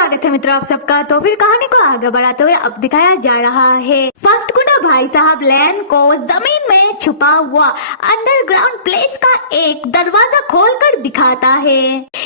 स्वागत है मित्रों आप सबका। तो फिर कहानी को आगे बढ़ाते हुए अब दिखाया जा रहा है फर्स्ट गुंडा भाई साहब लैन को जमीन में छुपा हुआ अंडरग्राउंड प्लेस का एक दरवाजा खोलकर दिखाता है।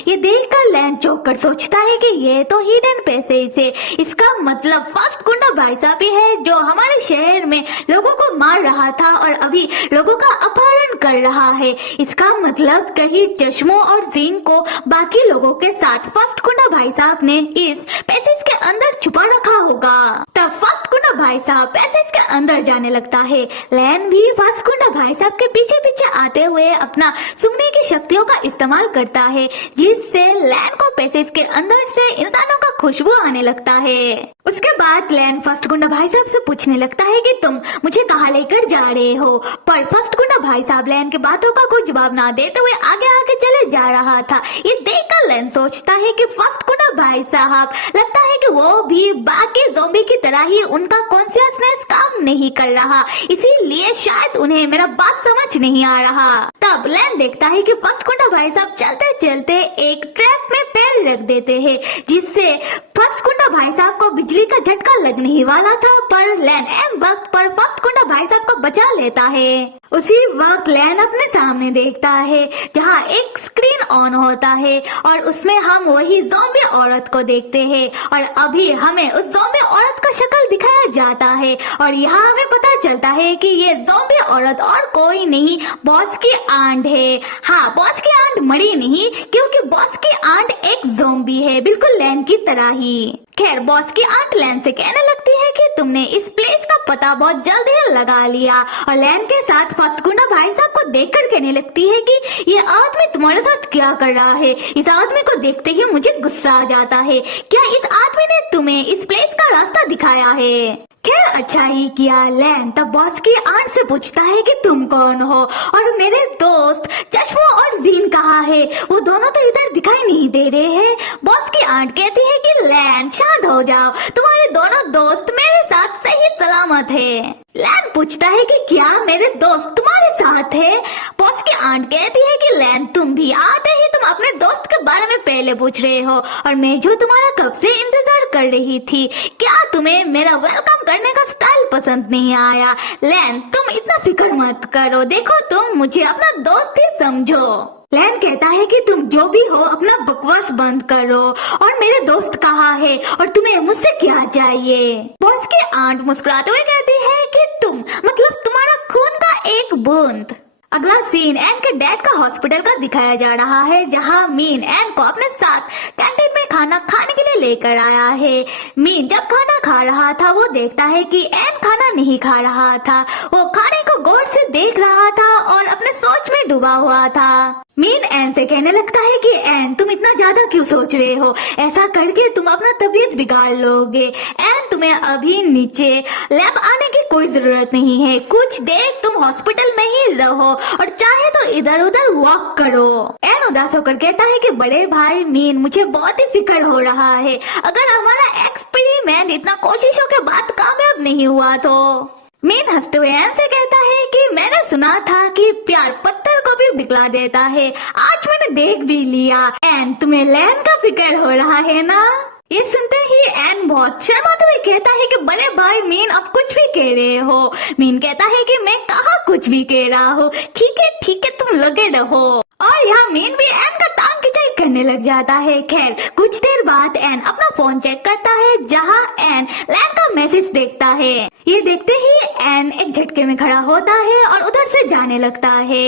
ये देखकर लैन चौंक कर सोचता है कि ये तो हिडन पैसेज है। इसका मतलब फर्स्ट गुंडा भाई साहब ही है जो हमारे शहर में लोगों को मार रहा था और अभी लोगों का अपहरण कर रहा है। इसका मतलब कहीं चश्मों और जीन को बाकी लोगों के साथ फर्स्ट गुंडा भाई साहब ने इस पैसेज के अंदर छुपा रखा होगा। तब फर्स्ट गुंडा भाई साहब पैसेज के अंदर जाने लगता है। लैन भी फर्स्ट गुंडा भाई साहब के पीछे पीछे आते हुए अपना सूंघने की शक्तियों का इस्तेमाल करता है, जिससे लैन को पैसेज के अंदर से इंसानों का खुशबू आने लगता है। उसके बाद लैन फर्स्ट गुंडा भाई साहब से पूछने लगता है कि तुम मुझे कहाँ लेकर जा रहे हो, पर फर्स्ट गुंडा भाई साहब लैन के बातों का कोई जवाब ना देते हुए आगे आगे चले जा रहा था। ये देखकर लैन सोचता है कि फर्स्ट गुंडा भाई साहब लगता है कि वो भी बाकी ज़ॉम्बी की तरह ही उनका कॉन्शियसनेस काम नहीं कर रहा, इसीलिए शायद उन्हें मेरा बात समझ नहीं आ रहा। तब लैन देखता है कि फर्स्ट गुंडा भाई साहब चलते चलते एक ट्रैप में पैर रख देते हैं, जिससे फर्स्ट गुंडा भाई साहब को बिजली का झटका लगने ही वाला था, पर लैन एन वक्त पर फर्स्ट गुंडा भाई साहब को बचा लेता है। उसी वक्त लैन अपने सामने देखता है जहाँ एक स्क्रीन ऑन होता है और उसमें हम वही ज़ॉम्बी औरत को देखते हैं और अभी हमें उस ज़ॉम्बी औरत का शक्ल दिखाया जाता है और यहाँ हमें पता चलता है कि ये ज़ॉम्बी औरत और कोई नहीं बॉस की आंट है। हाँ, बॉस की आंट मरी नहीं, क्योंकि बॉस की आंट एक ज़ॉम्बी है, बिल्कुल लैन की तरह ही। खैर, बॉस की आंट लैन से कहने लगती है कि तुमने इस प्लेस का पता बहुत जल्द ही लगा लिया और लैन के साथ फर्स्ट गुंडा भाई साहब को देखकर कहने लगती है कि ये आदमी तुम्हारे साथ क्या कर रहा है। इस आदमी को देखते ही मुझे गुस्सा आ जाता है। क्या इस आदमी ने तुम्हें इस प्लेस का रास्ता दिखाया है? खैर, अच्छा ही किया। लैन तब बॉस की आंट से पूछता है कि तुम कौन हो और मेरे दोस्त चश्मो और जीन कहाँ है? वो दोनों तो इधर दिखाई नहीं दे रहे हैं। बॉस की आंट कहती है कि लैन शांत हो जाओ, तुम्हारे दोनों दोस्त मेरे साथ सही सलामत है। लैन पूछता है कि क्या मेरे दोस्त तुम्हारे साथ है? बॉस की आंट कहती है कि लैन तुम भी आते ही तुम अपने दोस्त के बारे में पहले पूछ रहे हो और मैं जो तुम्हारा कब से इंतजार कर रही थी। क्या तुम्हें मेरा वेलकम करने का स्टाइल पसंद नहीं आया? लैन तुम इतना फिक्र मत करो, देखो तुम मुझे अपना दोस्त ही समझो। लैन कहता है कि तुम जो भी हो अपना बकवास बंद करो और मेरे दोस्त कहाँ है और तुम्हें मुझसे क्या चाहिए? बॉस की आंट मुस्कुराते हुए कहती है कि तुम मतलब तुम्हारा खून का एक बूंद। अगला सीन एन के डैड का हॉस्पिटल का दिखाया जा रहा है, जहां मीन एन को अपने साथ कैंटीन में खाना खाने के लिए लेकर आया है। मीन जब खाना खा रहा था वो देखता है कि एन खाना नहीं खा रहा था। वो खाने को गौर से देख रहा था और अपने सोच में डूबा हुआ था। मीन एन से कहने लगता है कि एन तुम इतना ज्यादा क्यों सोच रहे हो? ऐसा करके तुम अपना तबीयत बिगाड़ लोगे। एन तुम्हें अभी नीचे लैब आने की कोई जरूरत नहीं है, कुछ देर तुम हॉस्पिटल में ही रहो और चाहे तो इधर उधर वॉक करो। एन उदास होकर कहता है कि बड़े भाई मीन मुझे बहुत ही फिक्र हो रहा है, अगर हमारा एक्सपेरिमेंट इतना कोशिशों के बाद कामयाब नहीं हुआ तो। मीन हंसते हुए एन से कहता है कि मैंने सुना था कि प्यार पत्थर को भी पिघला देता है, आज मैंने देख भी लिया। एन तुम्हें लैन का फिक्र हो रहा है ना? ये सुनते ही एन बहुत शर्माते हुए कहता है कि बड़े भाई मीन अब कुछ भी कह रहे हो। मीन कहता है कि मैं कहाँ कुछ भी कह रहा हूँ, ठीक है तुम लगे रहो। और यहाँ मीन भी एन का टांग खिंचाई करने लग जाता है। खैर, कुछ देर बाद एन अपना फोन चेक करता है, जहाँ एन लैन का मैसेज देखता है। ये देखते ही एन एक झटके में खड़ा होता है और उधर से जाने लगता है।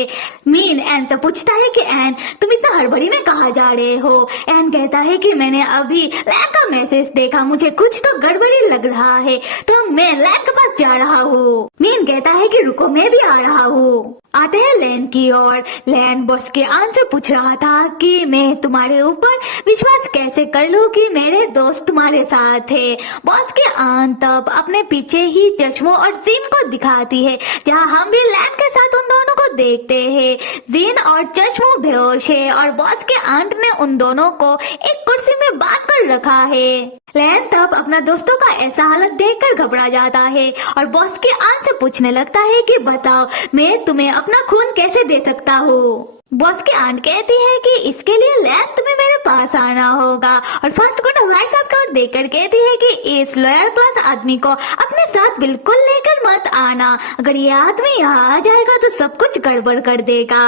मीन एन से पूछता है कि एन तुम इतना हड़बड़ी में कहाँ जा रहे हो? एन कहता है कि मैंने अभी लैन का मैसेज देखा, मुझे कुछ तो गड़बड़ी लग रहा है, तो मैं लैन के पास जा रहा हूँ। मीन कहता है कि रुको मैं भी आ रहा हूँ। आते हैं लैन की ओर। लैन बॉस के आन से पूछ रहा था कि मैं तुम्हारे ऊपर विश्वास कैसे कर लूं कि मेरे दोस्त तुम्हारे साथ है। बॉस के आन तब अपने पीछे ही चश्मों और जीन को दिखाती है, जहां हम भी लैन के साथ उन दोनों को देखते हैं। जीन और चश्मों बेहोश है और बॉस के आंट ने उन दोनों को एक कुर्सी में बांध कर रखा है। लैन तब अपना दोस्तों का ऐसा हालत देखकर घबरा जाता है और बॉस के आन से पूछने लगता है कि बताओ मैं तुम्हें अपना खून कैसे दे सकता हूँ? बॉस की आंट कहती है कि इसके लिए लैन तुम्हें मेरे पास आना होगा। और फर्स्ट गुंडा भाई साहब को देखकर कहती है कि इस लोअर क्लास आदमी को अपने साथ बिल्कुल लेकर मत आना, अगर ये आदमी यहाँ आ जाएगा तो सब कुछ गड़बड़ कर देगा।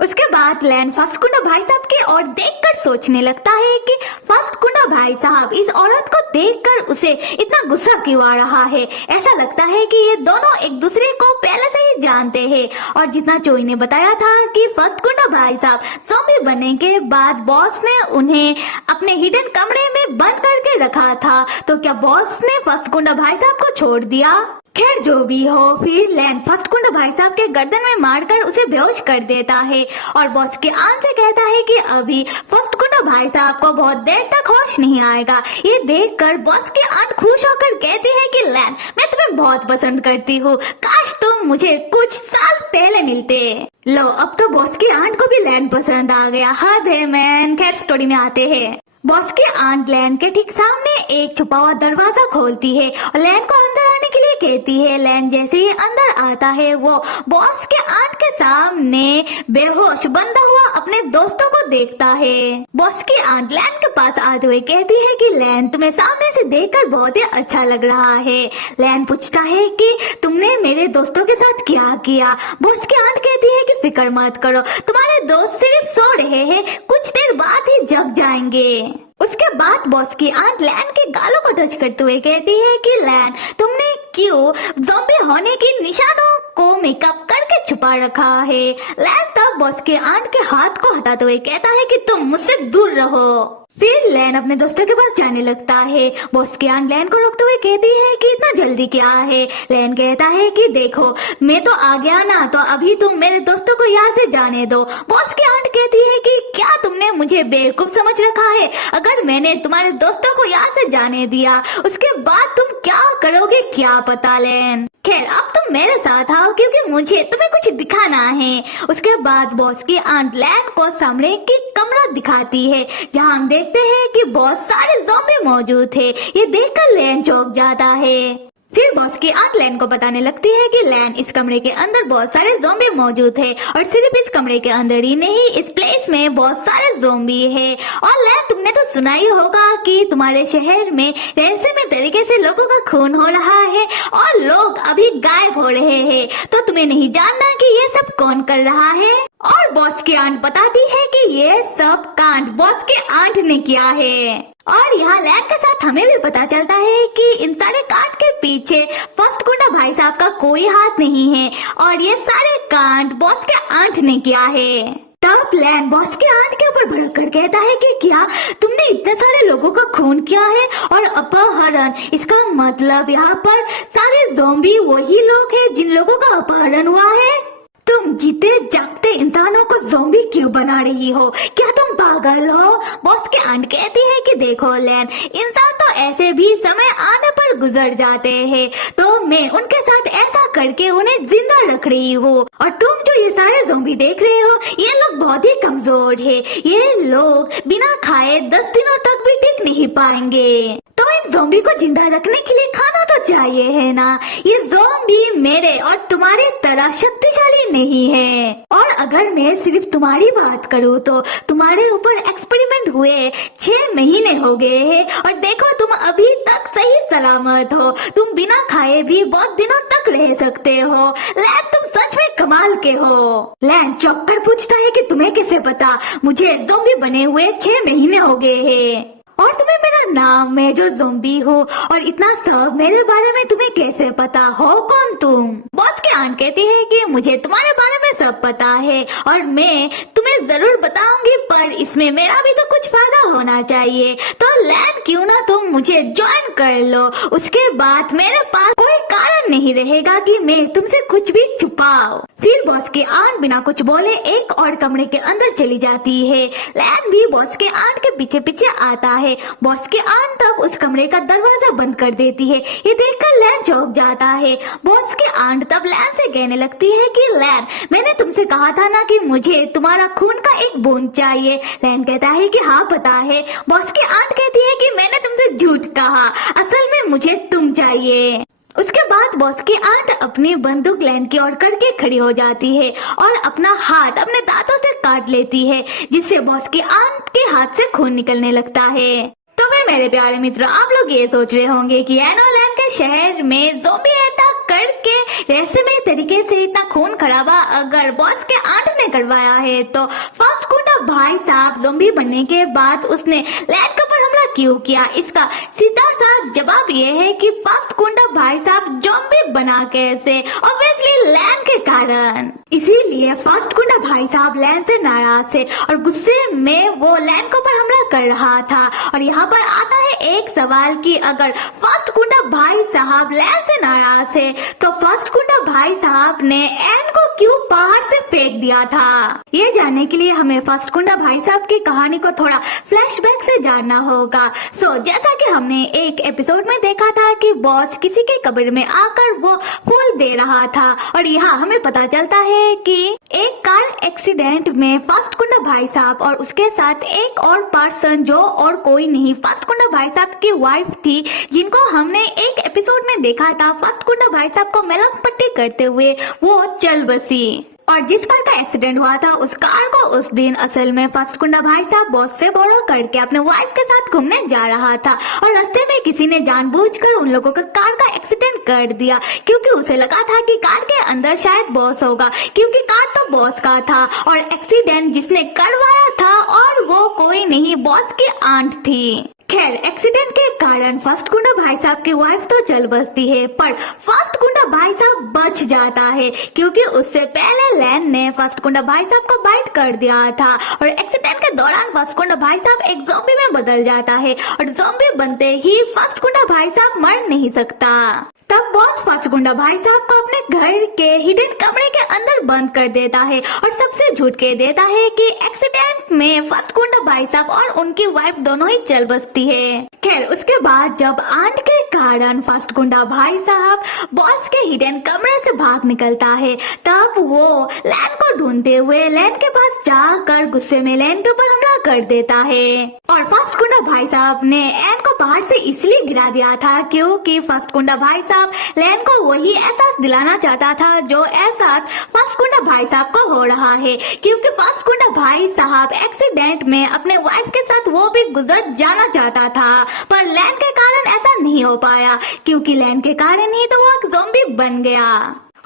उसके बाद लैन फर्स्ट गुंडा भाई साहब की ओर देखकर सोचने लगता है कि फर्स्ट गुंडा भाई साहब इस औरत को देखकर उसे इतना गुस्सा क्यों आ रहा है। ऐसा लगता है कि ये दोनों एक दूसरे को पहले से ही जानते हैं। और जितना चोई ने बताया था कि फर्स्ट गुंडा भाई साहब ज़ॉम्बी बनने के बाद बॉस ने उन्हें अपने हिडन कमरे में बंद करके रखा था, तो क्या बॉस ने फर्स्ट गुंडा भाई साहब को छोड़ दिया? खैर जो भी हो, फिर लैन फर्स्ट गुंडा भाई साहब के गर्दन में मारकर उसे बेहोश कर देता है और बॉस के आन से कहता है कि अभी फर्स्ट गुंडा भाई साहब को बहुत देर तक होश नहीं आएगा। ये देखकर बॉस की आंट खुश होकर कहती है कि लैन मैं तुम्हें बहुत पसंद करती हूँ, काश तुम मुझे कुछ साल पहले मिलते। लो अब तो बॉस की आंट को भी लैन पसंद आ गया, हद है मैन। खैर स्टोरी में आते हैं। बॉस की आंट लैन के ठीक सामने एक छुपा हुआ दरवाजा खोलती है और लैन को अंदर आने के लिए कहती है। लैन जैसे ही अंदर आता है वो बॉस के आंट के सामने बेहोश बंधा हुआ अपने दोस्तों को देखता है। बॉस की आंट लैन के पास आते हुए कहती है कि लैन तुम्हें सामने से देखकर बहुत ही अच्छा लग रहा है। लैन पूछता है कि तुमने मेरे दोस्तों के साथ क्या किया। बॉस की आंट कहती है कि फिक्र मत करो, तुम्हारे दोस्त सिर्फ सो रहे हैं, कुछ देर बाद ही जग जाएंगे। उसके बाद बॉस की आंट लैन के गालों को टच करते हुए कहती है कि लैन तुमने क्यों ज़ॉम्बी होने के निशानों को मेकअप करके छुपा रखा है। लैन तब बॉस के आंट के हाथ को हटाते हुए कहता है कि तुम मुझसे दूर रहो। फिर लैन अपने दोस्तों के पास जाने लगता है। बॉस की आंट लैन को रोकते हुए कहती है कि इतना जल्दी क्या है। लैन कहता है कि देखो मैं तो आ गया ना, तो अभी तुम मेरे दोस्तों को यहाँ से जाने दो। बॉस की आंट कहती है कि क्या तुमने मुझे बेवकूफ समझ रखा है, अगर मैंने तुम्हारे दोस्तों को यहाँ से जाने दिया उसके बाद तुम क्या करोगे क्या पता। लैन खैर अब तुम मेरे साथ आओ क्योंकि मुझे तुम्हें कुछ दिखाना है। उसके बाद बॉस की आंट लैन को सामने की कमरा दिखाती है जहाँ हम देखते हैं कि बहुत सारे ज़ॉम्बी मौजूद थे। ये देखकर लैन चौंक जाता है। फिर बॉस की आंट लैन को बताने लगती है कि लैन इस कमरे के अंदर बहुत सारे ज़ॉम्बी मौजूद है और सिर्फ इस कमरे के अंदर ही नहीं इस प्लेस में बहुत सारे ज़ॉम्बी है। और लैन तुमने तो सुना ही होगा कि तुम्हारे शहर में रहस्यमय तरीके से लोगों का खून हो रहा है और लोग अभी गायब हो रहे हैं, तो तुम्हें नहीं जानना कि ये सब कौन कर रहा है। और बॉस की आंट बताती है कि ये सब कांड बॉस के आंट ने किया है। और यहाँ लैन के साथ हमें भी पता चलता है कि इन सारे कांड के पीछे फर्स्ट गुंडा भाई साहब का कोई हाथ नहीं है और ये सारे कांड बॉस के आंट ने किया है। तब लैन बॉस के आंट के ऊपर भड़क कर कहता है कि क्या तुमने इतने सारे लोगों का खून किया है और अपहरण, इसका मतलब यहाँ पर सारे ज़ॉम्बी वही लोग हैं जिन लोगों का अपहरण हुआ है। तुम जीते जागते इंसानों को ज़ॉम्बी क्यों बना रही हो, क्या तुम पागल हो। बॉस के आंट कहती है कि देखो लैन इंसान तो ऐसे भी समय आने पर गुजर जाते हैं, तो मैं उनके साथ ऐसा करके उन्हें जिंदा रख रही हूँ। और तुम जो ये सारे ज़ॉम्बी देख रहे हो ये लोग बहुत ही कमजोर है, ये लोग बिना खाए 10 दिनों तक भी टिक नहीं पाएंगे, तो इन ज़ॉम्बी को जिंदा रखने के लिए खाना तो चाहिए है ना। ये ज़ॉम्बी मेरे और तुम्हारे तरह शक्तिशाली नहीं है। और अगर मैं सिर्फ तुम्हारी बात करूँ तो तुम्हारे ऊपर एक्सपेरिमेंट हुए 6 महीने हो गए हैं और देखो तुम अभी तक सही सलामत हो, तुम बिना खाए भी बहुत दिनों तक रह सकते हो। लैन तुम सच में कमाल के हो। लैन चौंक कर पूछता है कि तुम्हें कैसे पता, मुझे ज़ॉम्बी बने हुए 6 महीने हो गए हैं और तुम्हें मेरा नाम, मैं जो ज़ॉम्बी हूँ और इतना सब मेरे बारे में तुम्हें कैसे पता, हो कौन तुम। बॉस की आंट कहती है कि मुझे तुम्हारे बारे में सब पता है और मैं तुम्हें जरूर बताऊंगी, पर इसमें मेरा भी तो कुछ फायदा होना चाहिए। तो लैन क्यों ना तुम मुझे ज्वाइन कर लो, उसके बाद मेरे पास कोई कारण नहीं रहेगा कि मैं तुमसे कुछ भी छुपाऊं। फिर बॉस की आंट बिना कुछ बोले एक और कमरे के अंदर चली जाती है। लैन भी बॉस के आंट के पीछे पीछे आता है। बॉस की आंट तब उस कमरे का दरवाजा बंद कर देती है। ये देखकर लैन चौंक जाता है। बॉस की आंट तब लैन से कहने लगती है कि लैन मैंने तुमसे कहा था ना कि मुझे तुम्हारा खून का एक बूंद चाहिए। लैन कहता है कि हाँ पता है। बॉस की आंट कहती है कि मैंने तुमसे झूठ कहा, असल में मुझे तुम चाहिए। उसके बाद बॉस की आंट अपनी बंदूक लैन की ओर करके खड़ी हो जाती है और अपना हाथ अपने दांतों से काट लेती है, जिससे बॉस की आंट के हाथ से खून निकलने लगता है। तो फिर मेरे प्यारे मित्रों, आप लोग ये सोच रहे होंगे कि एनोलैंड के शहर में ज़ॉम्बी अटैक करके रहस्यमय तरीके से इतना खून खराबा अगर बॉस के आंट ने करवाया है, तो फर्स्ट गुंडा भाई साहब ज़ॉम्बी बनने के बाद उसने लैंड के ऊपर हमला क्यों किया? इसका सीधा सा जवाब ये है कि फर्स्ट गुंडा भाई साहब ज़ॉम्बी बना कैसे? ऑब्वियसली लैंड के कारण। इसीलिए फर्स्ट गुंडा भाई साहब लैंड से नाराज थे और गुस्से में वो लैंड के ऊपर हमला कर रहा था। और यहाँ पर आता है एक सवाल कि अगर फर्स्ट गुंडा भाई साहब लैंड से नाराज है, तो फर्स्ट गुंडा भाई साहब ने एन को क्यों पहाड़ से फेंक दिया था? ये जानने के लिए हमें फर्स्ट गुंडा भाई साहब की कहानी को थोड़ा फ्लैशबैक से जानना होगा। जैसा कि हमने एक एपिसोड में देखा था कि बॉस किसी के कब्र में आकर वो फूल दे रहा था, और यहाँ हमें पता चलता है कि एक कार एक्सीडेंट में फर्स्ट गुंडा भाई साहब और उसके साथ एक और पर्सन जो और कोई नहीं फर्स्ट गुंडा भाई साहब की वाइफ थी, जिनको हमने एक एपिसोड में देखा था फर्स्ट गुंडा भाई साहब को मलहम पट्टी करते हुए वो चल बसी। और जिस कार का एक्सीडेंट हुआ था उस कार को उस दिन असल में फर्स्ट गुंडा भाई साहब बॉस से बोरो करके अपने वाइफ के साथ घूमने जा रहा था, और रास्ते में किसी ने जानबूझकर उन लोगों का कार का एक्सीडेंट कर दिया, क्योंकि उसे लगा था कि कार के अंदर शायद बॉस होगा, क्योंकि कार तो बॉस का था और एक्सीडेंट जिसने करवाया था और वो कोई नहीं बॉस की आंट थी। खैर, एक्सीडेंट के कारण फर्स्ट गुंडा भाई साहब की वाइफ तो चल बसती है, पर फर्स्ट गुंडा भाई साहब बच जाता है, क्योंकि उससे पहले लैन ने फर्स्ट गुंडा भाई साहब को बाइट कर दिया था। और एक्सीडेंट के दौरान फर्स्ट गुंडा भाई साहब एक ज़ॉम्बी में बदल जाता है, और ज़ॉम्बी बनते ही फर्स्ट गुंडा भाई साहब मर नहीं सकता। तब बॉस फर्स्ट गुंडा भाई साहब को अपने घर के हिडन कमरे के अंदर बंद कर देता है और सबसे झूठ कह देता है कि एक्सीडेंट में फर्स्ट गुंडा भाई साहब और उनकी वाइफ दोनों ही चल बसती है। खैर, उसके बाद जब आंट के कारण फर्स्ट गुंडा भाई साहब बॉस के हिडन कमरे से भाग निकलता है, तब वो लैन को ढूंढते हुए लैन के पास जाकर गुस्से में लैन के ऊपर हमला कर देता है। और फर्स्ट गुंडा भाई साहब ने एन को पहाड़ से इसलिए गिरा दिया था क्योंकि फर्स्ट गुंडा भाई साहब लैन को वही एहसास दिलाना चाहता था जो एहसास फर्स्ट गुंडा भाई साहब को हो रहा है, क्योंकि फर्स्ट गुंडा भाई साहब एक्सीडेंट में अपने वाइफ के साथ वो भी गुजर जाना चाहता था, पर लैन के कारण ऐसा नहीं हो पाया, क्योंकि लैन के कारण ही तो वो एक ज़ॉम्बी बन गया।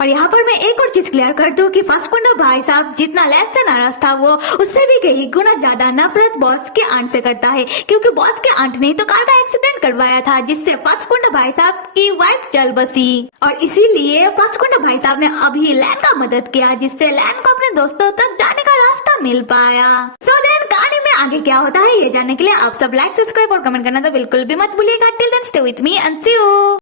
और यहाँ पर मैं एक और चीज क्लियर कर दूं कि फर्स्ट गुंडा भाई साहब जितना लैन से नाराज था वो उससे भी कई गुना ज्यादा नफरत बॉस के आंट से करता है, क्योंकि बॉस के आंट ने तो कार का एक्सीडेंट करवाया था जिससे फर्स्ट गुंडा भाई साहब की वाइफ चल बसी, और इसीलिए फर्स्ट गुंडा भाई साहब ने अभी लैन का मदद किया जिससे लैन को अपने दोस्तों तक जाने का रास्ता मिल पाया। सो देन कहानी में आगे क्या होता है ये जानने के लिए आप सब लाइक, सब्सक्राइब और कमेंट करना तो बिल्कुल भी मत भूलिएगा। Till then stay with me and see you.